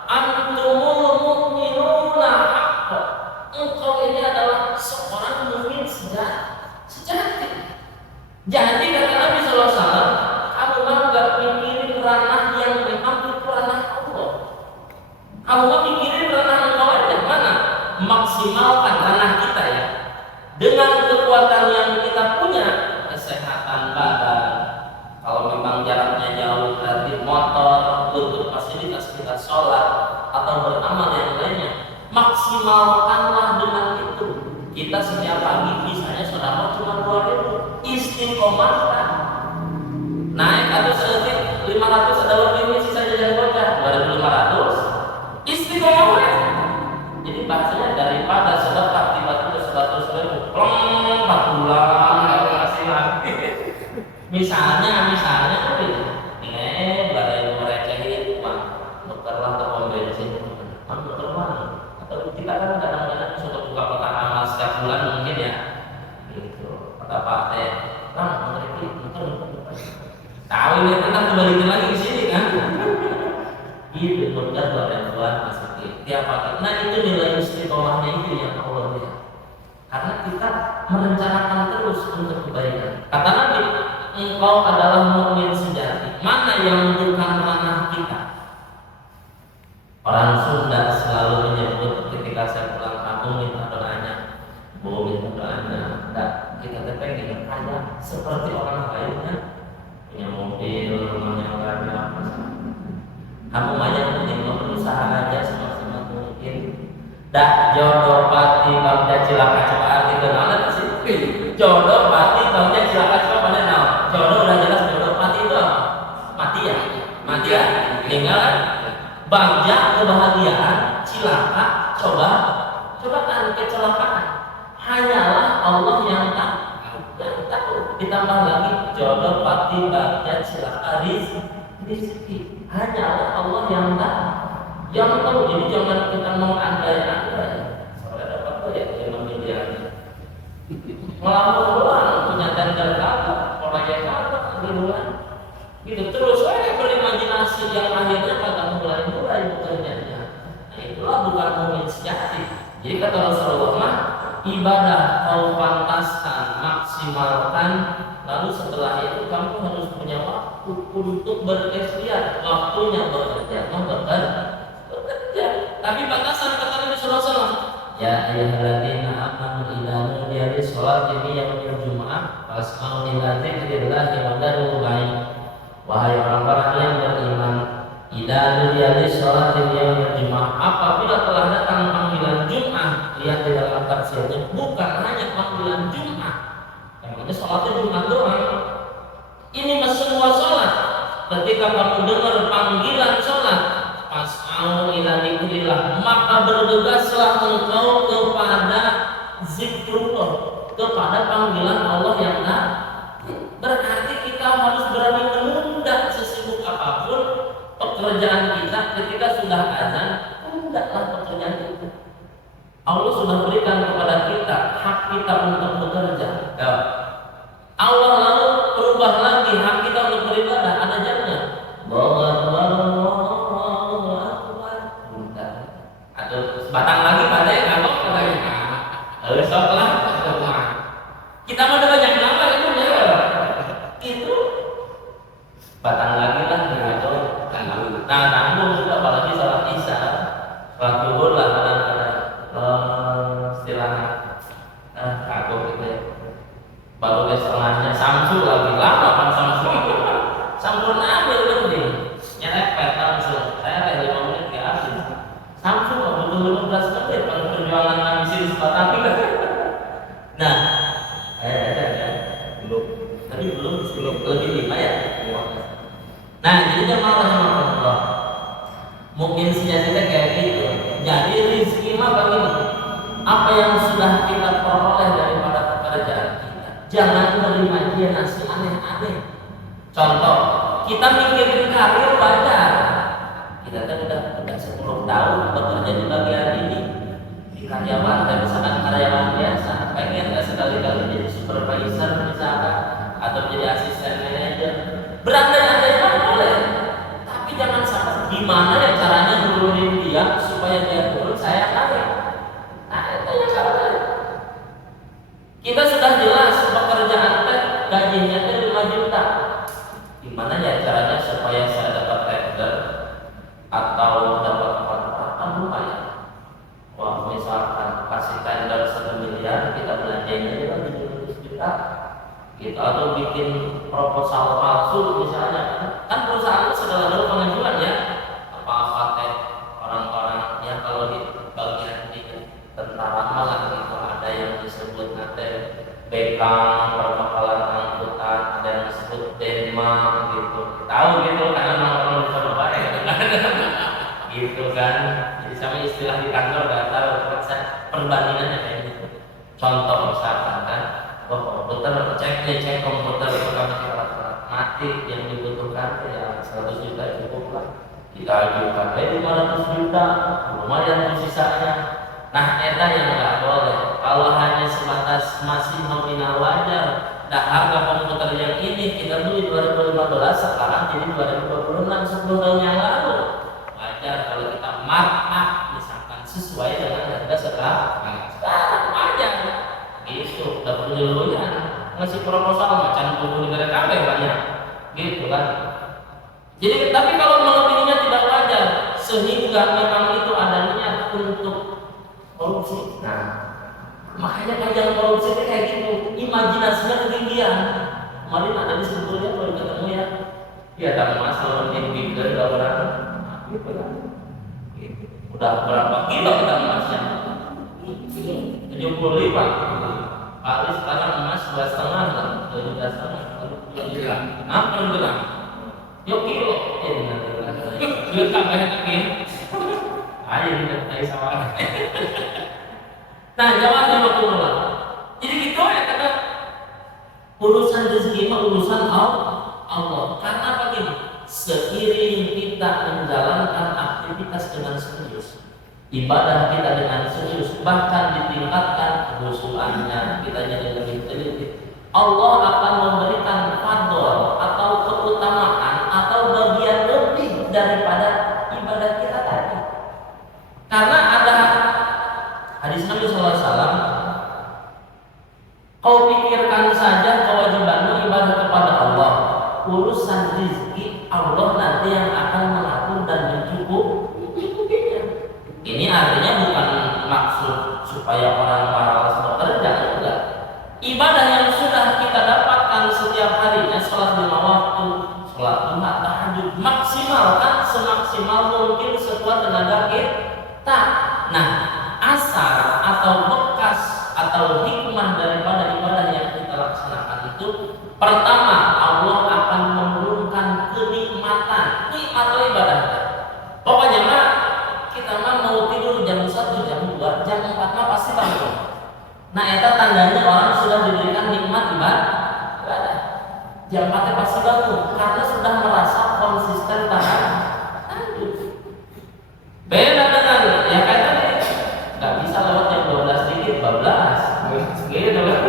Antumul mu'minuna haqqa, engkau ini adalah seorang mukmin sejati. Jadi kata Nabi SAW, kamu gak mikirin ranah yang memang itu ranah Allah. Kamu gak mikirin ranah engkau aja. Mana? Maksimalkan ranah kita ya. Dengan kekuatan yang kita punya, kesehatan badan. Kalau memang jaraknya jauh berarti motor, untuk fasilitas kita sholat atau beramal yang lainnya. Maksimalkanlah dengan itu. Kita setiap pagi misalnya sedekah cuma 2.000, istiqomahkan. Naik atau sedetik 500 ada lebih sisa jajan bocah 2.500, istiqomah. Jadi bahasanya daripada sedekah tiba-tiba 100.000 4 bulan nggak kasih lagi. Misalnya ini ada yang merecehin uang nukerlah ke pom bensin, nuker uang. Atau kita kan kadang-kadang suka buka kotak amal setiap bulan mungkin ya gitu. Kata Pak Teh, Bang, nuker tahu ini tentang kembaliin lagi ke sini kan. Gitu, mudah buat masukin tiap paket. Nah itu nilai istiqomahnya itu yang Allah lihat. Karena kita merencanakan terus untuk kebaikan. Kata Nabi, engkau adalah mukmin sejati. Mana yang bukan ranah kita? Orang Sunda selalu menyebut ketika saya pulang kampung minta doanya, Bu minta doanya. Nah, kita pengen kaya seperti orang lainnya, punya mobil, rumah yang banyak. Kamu banyak penting berusaha aja semaksimal mungkin. Dah jodoh pati bagja cilaka coba arti kenalan sih. Jodoh pati bagja cilaka coba pada naon. Jodoh udah jelas jodoh pati itu apa? Mati ya, mati ya. Tinggal bagja kebahagiaan, cilaka coba kan kecelakaan. Hanyalah Allah yang tahu. Ditambah lagi jodoh pati bagja cilaka rezeki. Hanyalah Allah yang tahu. Jadi jangan kita mengandai-andai. Soalnya dapat tuh ya 5 miliar. Melamun doang punya tender kata, proyek kata gitu kan. Gitu terus saya berimajinasi yang akhirnya kagak mulai bekerjanya. Nah itulah bukan mukmin sejati. Jadi kata Rasulullah mah ibadah kau pantaskan, maksimalkan, lalu setelah itu kamu harus punya waktu untuk berikhtiar, waktunya bekerja. Tapi batasan kata Nabi sallallahu alaihi wasallam, ya ayyuhalladzina amanu idza nudiya lis-sholati min yaumil jumu'ah fas'au ila dzikrillahi wa dharul bai'a. Wahai orang-orang yang beriman, idza nudiya lis-sholati min yaumil jumu'ah, apabila telah datang panggilan Jumat, lihat di dalam tafsirnya bukan hanya panggilan Jumat. Yang sholatnya Jumat doang. Ini semua sholat. Ketika kamu dengar panggilan sholat, fas'au ila dzikrillah, maka bergegaslah engkau kepada zikrullah, kepada panggilan Allah yang berarti kita harus berani menunda sesibuk apapun pekerjaan kita. Ketika sudah azan, tundaklah pekerjaan itu. Allah sudah berikan kepada kita hak kita untuk bekerja. Allah lalu berubah lagi hak kita untuk beribadah. Ada jamnya. Atau sebatang lagi pada yang kalau katanya. Stoplah. Kita mau banyak nama itu ya. Itu batang lagi lah gitu. Nah, tanggung juga apalagi salat isya, salat zuhur lah kadang-kadang istirahat. Kagok gitu ya. Baru setengahnya samsu lagi lama kan samsu. Sampurna ambil penting. Nyerepet langsung. Saya 5 menit ke habis. Samsu kok butuh 15 menit kalau perjuangan ngabisin sebatang. Nah, belum lebih 5 ya. Nah, jadi jemaah rahimahullah. Mungkin sejatinya kayak gitu. Jadi rezeki mah begini. Apa yang sudah kita peroleh daripada pekerjaan kita, jangan menerima dia nasi aneh-aneh. Contoh, kita mikirin karir wajar. Kita kan udah 10 tahun bekerja di bagian ini, di karyawan, dan misalkan karyawan biasa, pengen nggak sekali-kali jadi supervisor misalkan, atau jadi asisten manajer. Berandai-andai boleh, tapi jangan sampai gimana ya caranya nurunin dia supaya dia turun, saya tarik. Nah, itu yang salah. Kita sudah jelas pekerjaan gajinya itu 5 juta. Gimana ya caranya supaya saya dapat tender atau dapat kontrak lumayan. Wah, misalkan kasih tender 1 miliar, kita belanjanya juga 700 juta. Gitu, atau bikin proposal palsu misalnya. Kan perusahaan itu segala dulu pengajuan ya. Apa-apa teh orang-orang yang kalau di bagian di tentara malah gitu ada yang disebut nanti bekang perbekalan angkutan, ada yang disebut denma gitu. Tahu gitu karena nongkrong di Surabaya gitu kan. Jadi sama istilah di kantor nggak tahu. Perbandingannya kayak gitu. Contoh misalkan kan, komputer cek komputer itu kami alat mati yang dibutuhkan ya 100 juta cukup lah. Kita ajukan 500 juta, lumayan tuh sisanya. Nah, eta yang nggak boleh. Kalau hanya sebatas masih nominal wajar, nah harga komputer yang ini kita beli 2015 sekarang jadi 2026 10 tahun yang lalu. Wajar kalau kita markup misalkan sesuai dengan harga sekarang wajar. Gitu. penyeluruhan ngasih proposal macam buku negara kabeh banyak gitu kan. Jadi tapi kalau melebihinya tidak wajar sehingga memang itu ada niat untuk korupsi. Nah, makanya kajian korupsi itu kayak gitu, imajinasinya ketinggian. Kemarin ada di sebetulnya kalau ketemu ya, ya tak masalah mimpi ke orang gitu kan. Udah berapa kilo kita emasnya? 75. Kali sekarang emas 2,5 kan, 2,5. Apa bilang? Yuk kilo, nanti tambah lagi. Ayo kita tanya sama. Nah, jawabnya waktu mulai. Jadi gitu ya kata urusan rezeki mah urusan Allah. Karena begini, seiring kita menjalankan aktivitas dengan serius, ibadah kita dengan serius, bahkan ditingkatkan kehusuannya, kita jadi lebih teliti, Allah akan memberikan fadl atau keutamaan atau bagian lebih daripada ibadah kita tadi. Karena ada hadis Nabi SAW, kau pikirkan saja kewajibanmu ibadah kepada Allah, urusan rezeki Allah nanti yang akan mengatur dan mencukupinya. Ini artinya bukan maksud supaya orang malas bekerja, enggak. Ibadah yang sudah kita dapatkan setiap harinya, sholat 5 waktu, sholat duha, tahajud, maksimalkan semaksimal mungkin sekuat tenaga kita. Nah, asar atau bekas atau hikmah daripada ibadah yang kita laksanakan itu, pertama Allah akan menurunkan kenikmatan, nikmat ibadah. Pokoknya mah kita mah mau tidur jam 1, jam 2, jam 4 mah pasti bangun. Nah, itu tandanya orang sudah diberikan nikmat ibadah. Jam 4 pasti bangun karena sudah merasa konsisten tahajud. Beda dengan ya kayak tadi, nggak bisa lewat jam 12 dikit, 12 gitu kan.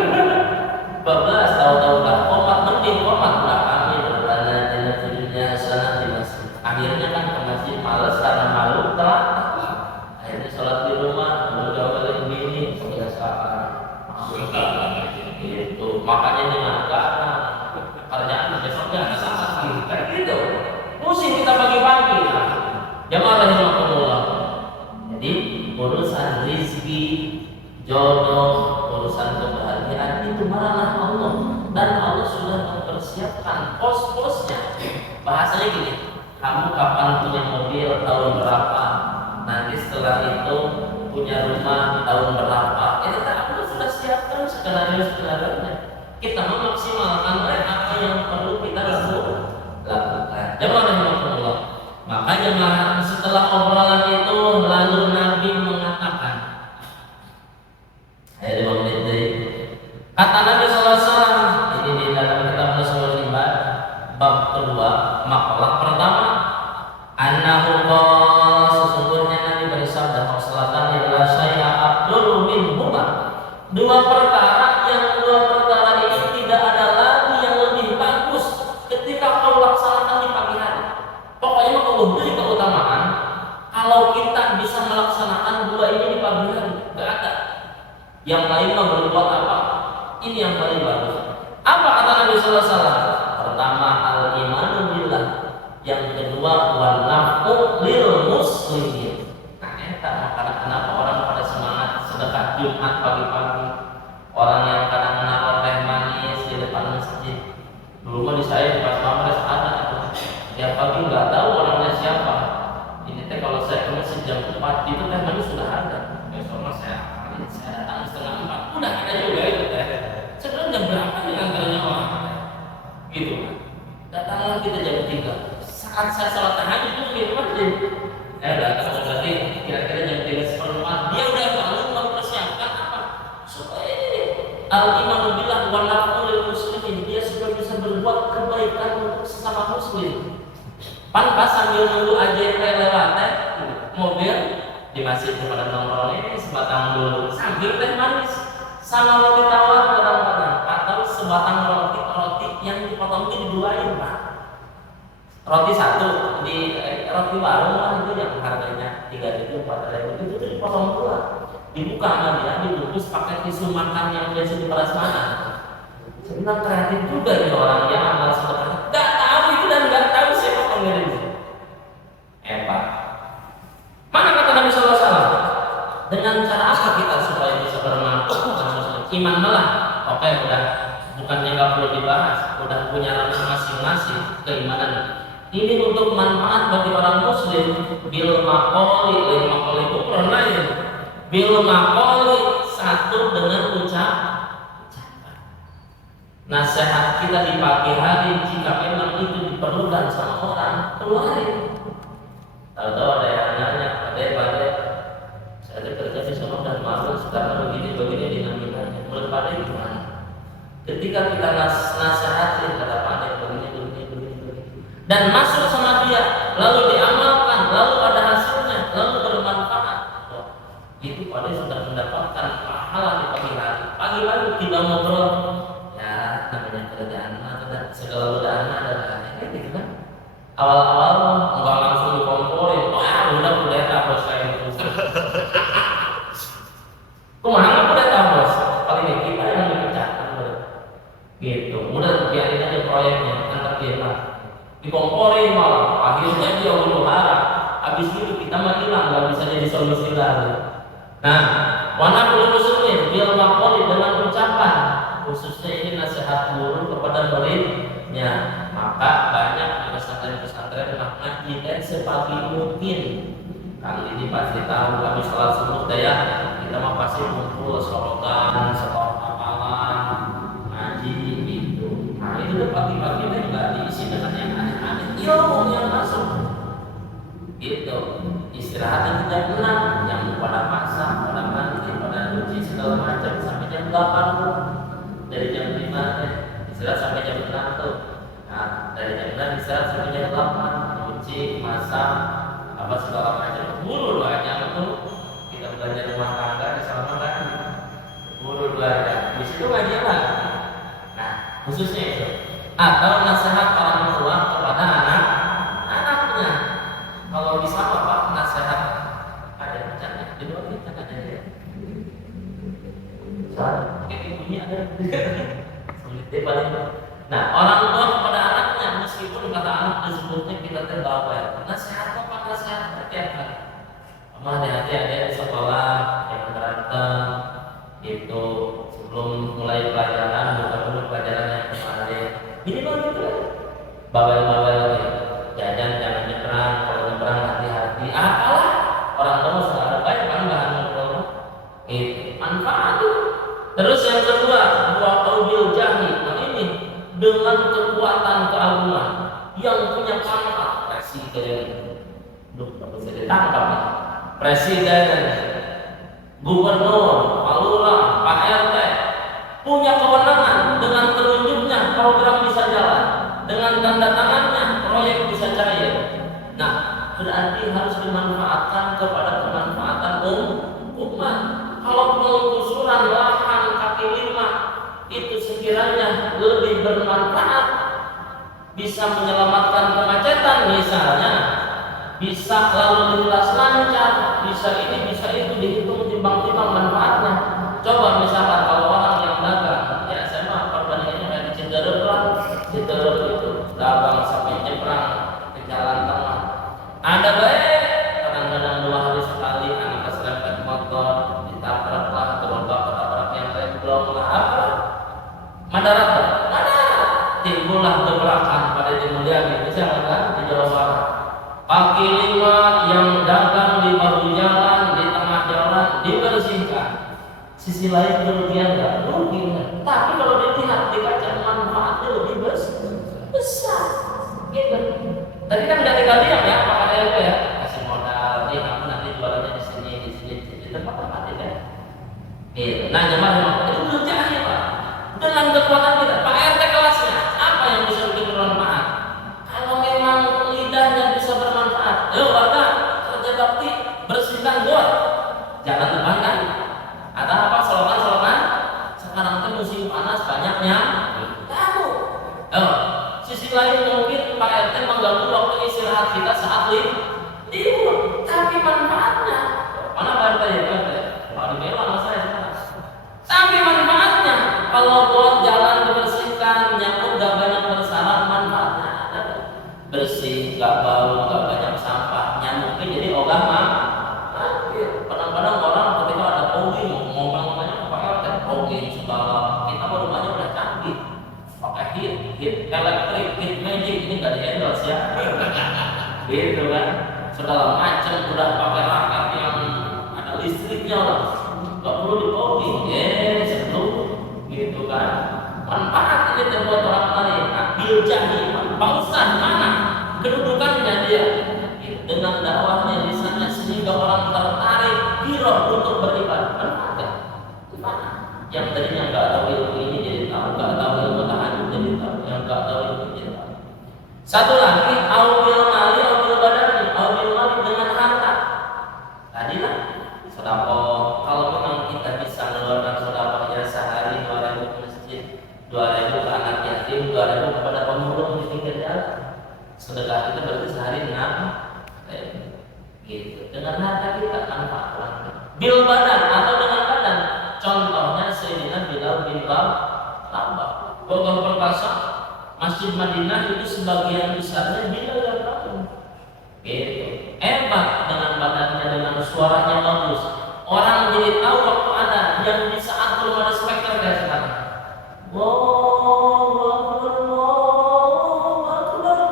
12 tahu-tahu lah komat mending komat kami berada jenis-jenisnya sana di masjid. Akhirnya kan ke masjid males karena malu telat. Akhirnya sholat di rumah, belum balik begini kebiasaan. Gitu. Makanya dengan kerjaan besoknya ada saksi kayak gitu. Pusing kita pagi-pagi. Jamaah rahimahumullah. Jadi urusan rezeki, jodoh, urusan kebahagiaan itu malah Allah, dan Allah sudah mempersiapkan pos-posnya. Bahasanya gini, kamu kapan punya mobil tahun berapa, nanti setelah itu punya rumah tahun berapa, itu aku sudah siapkan skenario-skenarionya. Kita memaksimalkan apa yang perlu kita lakukan. Jamaah rahimahumullah. Makanya setelah obrolan itu lalu Nabi mengatakan, kata Nabi SAW, ini di dalam kitab Nusrul Ibad bab kedua, makalah pertama, annahu qala, sesungguhnya Nabi bersabda, salatan ila syai'a abdul min huma, dua perkara ini tidak ada lagi yang lebih bagus ketika kau laksanakan di pagi hari. Pokoknya kau beri keutamaan kalau kita bisa melaksanakan dua ini di pagi hari, enggak ada. Yang lain mau berbuat apa? Ini yang paling bagus. Apa kata Nabi sallallahu alaihi wasallam? Pertama, al-imanu billah. Yang kedua, wal naf'u lil muslimin. Nah, makanya kenapa orang pada semangat sedekah Jumat pagi-pagi. Orang yang kadang menaruh teh manis di depan masjid. Dulu mah di saya di pas Pamres ada itu. Tiap pagi nggak tahu orangnya siapa. Ini teh kalau saya ke masjid jam 4 itu teh manis sudah ada. Besok mas saya datang setengah 4 udah ada juga itu teh. Sekarang jam berapa nih antaranya orang? Gitu. Datanglah kita jam 3. Saat saya sholat tahajud itu di masjid. Datang berarti kira-kira jam 3:04 dia udah bangun mempersiapkan apa? Supaya ini al-imanu billah wa naf'u lil muslimin, dia supaya bisa berbuat kebaikan untuk sesama muslim. Pas sambil nunggu AJP lewat mobil di masjid kepada nongkrong ini sebatang dulu sambil teh manis sama roti tawar kadang-kadang atau sebatang roti yang dipotong itu diduain Pak. Roti satu di roti warung lah itu yang harganya 3.000 4.000 itu dipotong dua, dibuka sama dia, dibungkus pakai tisu makan yang biasa di prasmanan. Sebenarnya kreatif juga ini orang yang amal sebenarnya nggak tahu itu dan nggak tahu siapa pengirimnya. Hebat. Mana kata Nabi SAW? Dengan cara apa kita supaya bisa bermanfaat? Iman malah. Oke, udah bukannya nggak perlu dibahas, udah punya ranah masing-masing keimanan. Ini untuk manfaat bagi orang muslim. Bil maqoli, lil maqoli ukron lain. Bil maqoli satu dengan ucapan. Nasihat kita di pagi hari jika memang itu diperlukan sama orang, keluarin. Tahu-tahu ada yang nanya, pada saya kerja di sana dan malu sekarang begini dinamikanya. Menurut pada gimana? Ketika kita nasihatin kata pada begini, dan masuk sama dia, lalu diamalkan, lalu ada hasilnya, lalu bermanfaat. Itu pada sudah mendapatkan pahala di pagi hari. Pagi-pagi tidak ngobrol. Namanya kerjaan dan segala godaan ada gitu kan. Awal-awal nggak langsung dikomporin, wah udah bos saya itu. Kumaha udah bos, paling kita yang dipecat gitu. Udah biarin aja proyeknya, antar dia lah. Dikomporin malah, akhirnya dia huru hara. Habis itu kita mah hilang, nggak bisa jadi solusi lagi. Nah, warna perlu muslimin, bil maqoli dengan ucapan. Khususnya ini nasihat guru kepada muridnya. Maka banyak di pesantren-pesantren ngaji dan sepagi mungkin. Kang ini pasti tahu kami sholat subuh daya kita mah pasti kumpul sorotan, sekolah hafalan, ngaji gitu. Nah itu tuh pagi-pagi itu nggak diisi dengan yang aneh-aneh, ilmu yang masuk. Gitu. Istirahat jam 6, yang pada masak, pada mandi, pada cuci segala macam sampai jam 8. Dari jam 5 istirahat sampai jam 6 tuh. Nah, dari jam 6 istirahat sampai jam 8, cuci, masak, apa segala macam. Buru 2 jam tuh kita belajar rumah tangga sama kan. Buru 2 jam. Di situ ngaji lah. Nah, khususnya itu. Atau nasihat orang tua kepada anaknya. Kalau bisa Bapak nasihat ada rencana di luar kita ada ya. Soalnya ibunya ada sulit deh paling. Nah orang tua kepada anaknya meskipun kata anak disebutnya kita terbawa ya. Nasihat apa nasihat setiap hari. Mama hati-hati ada di sekolah yang berantem itu sebelum mulai pelajaran bukan dulu pelajaran yang kemarin. Ini loh gitu. Bawel-bawel lagi. Jajan jangan nyebrang, kalau nyebrang hati-hati. Apalah orang tua sudah banyak kan bahan ngobrol. Itu manfaat itu. Terus yang kedua, wa qaulil jahi. Nah ini dengan kekuatan keagungan yang punya pangkat presiden. Duh, bisa ditangkap nih. Presiden, gubernur, pak lurah, pak RT punya kewenangan dengan telunjuknya program bisa jalan, dengan tanda tangannya proyek bisa cair. Nah, berarti harus dimanfaatkan kepada kemanfaatan umat. Kalau penggusuran lahan kaki lima itu sekiranya lebih bermanfaat, bisa menyelamatkan kemacetan misalnya, bisa lalu lintas lancar, bisa ini bisa itu, dihitung timbang-timbang manfaatnya. Coba misalkan kalau orang yang dagang, ya saya mah perbandingannya kayak di Ciderep lah, Ciderep itu dagang sampai nyebrang ke jalan tengah. Ada baik kadang-kadang 2 hari sekali anak keserempet motor ditabrak lah, gerobak ketabrak yang remblong lah apa? Madarat, timbullah gebrakan pada Mulyadi, misalnya kan di Jawa Barat. Kaki lima yang dagang di bahu jalan, di tengah jalan dibersihkan. Sisi lain kerugian nggak? Rugi. Tapi kalau dilihat di kaca manfaatnya lebih besar. Gitu. Tadi kan udah tinggal diam ya, Pak RT ya. Kasih modal, nih kamu nanti jualannya di sini, di tempat-tempat itu ya. Gitu. Nah, jemaah itu kerjaannya Pak. Dengan kekuatan kita, Pak RT kelasnya apa yang bisa bikin bermanfaat? Kalau memang lidahnya bisa bermanfaat, warga kerja bakti bersihkan got, jangan depan kan? Atau apa selokan? Sekarang kan musim panas banyaknya. Tahu? Sisi lain mungkin Pak RT mengganggu waktu istirahat kita saat libur, tapi manfaatnya mana Pak RT ya? Pak di Mela mas saya sekarang. Tapi manfaatnya Kalau buat jalan dibersihkan, nyamuk gak banyak bersarang, manfaatnya ada. Bersih, gak bau, gak banyak sampah, nyamuknya jadi ogah mah. Kadang-kadang orang ketika ada pogi ngomong-ngomongnya pakai pogi segala. Kita rumahnya udah canggih, pakai hit elektrik, hit magic, ini gak di endorse ya. Gitu kan, segala macam udah pakai raket yang ada listriknya lah, nggak perlu dipogi, seru, gitu kan. Manfaat ini terbuat orang lain. Bil Jahli, bangsa mana kedudukannya dia, dengan dakwahnya di sana sehingga orang tertarik giroh untuk beribadah. Manfaat, yang tadinya nggak tahu ilmu ini jadi tahu, nggak tahu ilmu tahajud jadi tahu, yang nggak tahu ilmu jadi tahu. Satu lagi, aubil mali, aubil badani, aubil mali dengan harta. Tadilah sedekah. Kalau memang kita bisa mengeluarkan sedekahnya sehari 2.000 ke masjid, 2.000 ke anak yatim, 2.000 kepada pemulung di pinggir jalan. Sedekah kita berarti sehari 6.000. Gitu. Dengan harta kita manfaat. Bil badan atau dengan badan. Contohnya Sayyidina Bilal bin Rabah. Gagah perkasa. Masjid Madinah itu sebagian besarnya Bilal yang bangun. Gitu. Hebat dengan badannya, dengan suaranya bagus. Orang jadi tahu waktu ada yang di saat belum ada speaker kayak sekarang. Wow,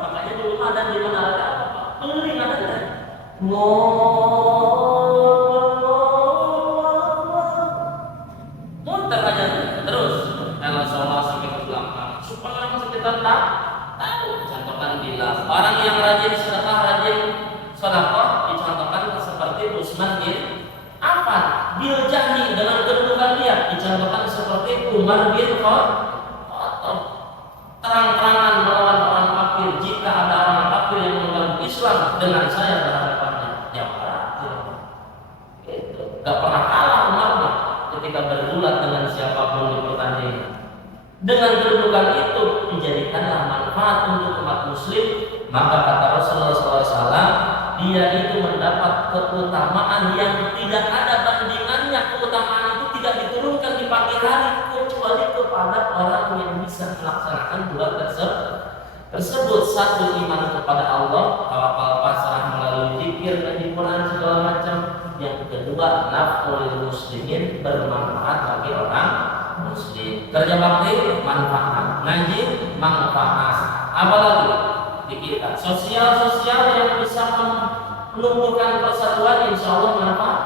makanya dulu ada di mana ada apa? Keliling ada. Muter aja terus. Kalau sholat sampai ke belakang supaya kita tahu contohkan bila orang yang rajin sedekah, rajin sedekah dicontohkan seperti Utsman bin Affan. Bil Jahli dengan kedudukan dia dicontohkan seperti Umar bin Khattab. Terang-terangan melawan orang kafir. Jika ada orang kafir yang mengganggu Islam, dengan saya berhadapannya, ya itu gak pernah kalah Umar ketika bergulat dengan siapapun di pertandingan. Dengan kedudukan itu dijadikanlah manfaat untuk umat muslim. Maka kata Rasulullah SAW, dia itu mendapat keutamaan yang tidak ada bandingannya. Keutamaan itu tidak diturunkan di pagi hari kecuali kepada orang yang bisa melaksanakan dua tersebut. Satu, iman kepada Allah, tawakal pasrah melalui zikir dan Quran segala macam. Yang kedua, naf'ul muslimin, bermanfaat bagi orang muslim. Kerja bakti manfaat, ngaji manfaat. Apalagi di kita sosial yang bisa menumbuhkan persatuan, insya Allah manfaat.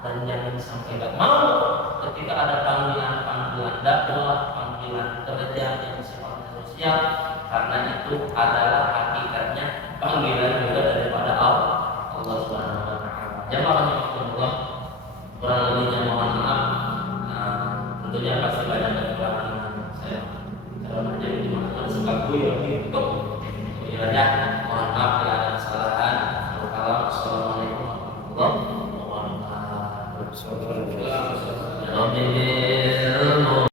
Dan jangan sampai nggak mau ketika ada panggilan dakwah, panggilan kerja yang sifatnya sosial, karena itu adalah hakikatnya panggilan juga daripada Allah Subhanahu wa taala. Jamaah rahimakumullah, kurang lebihnya mohon maaf. Tentunya pasti banyak kekurangan saya. Kalau menjadi di mana suka kuyo gitu. Ya, mohon maaf bila ada kesalahan. Assalamualaikum warahmatullahi wabarakatuh.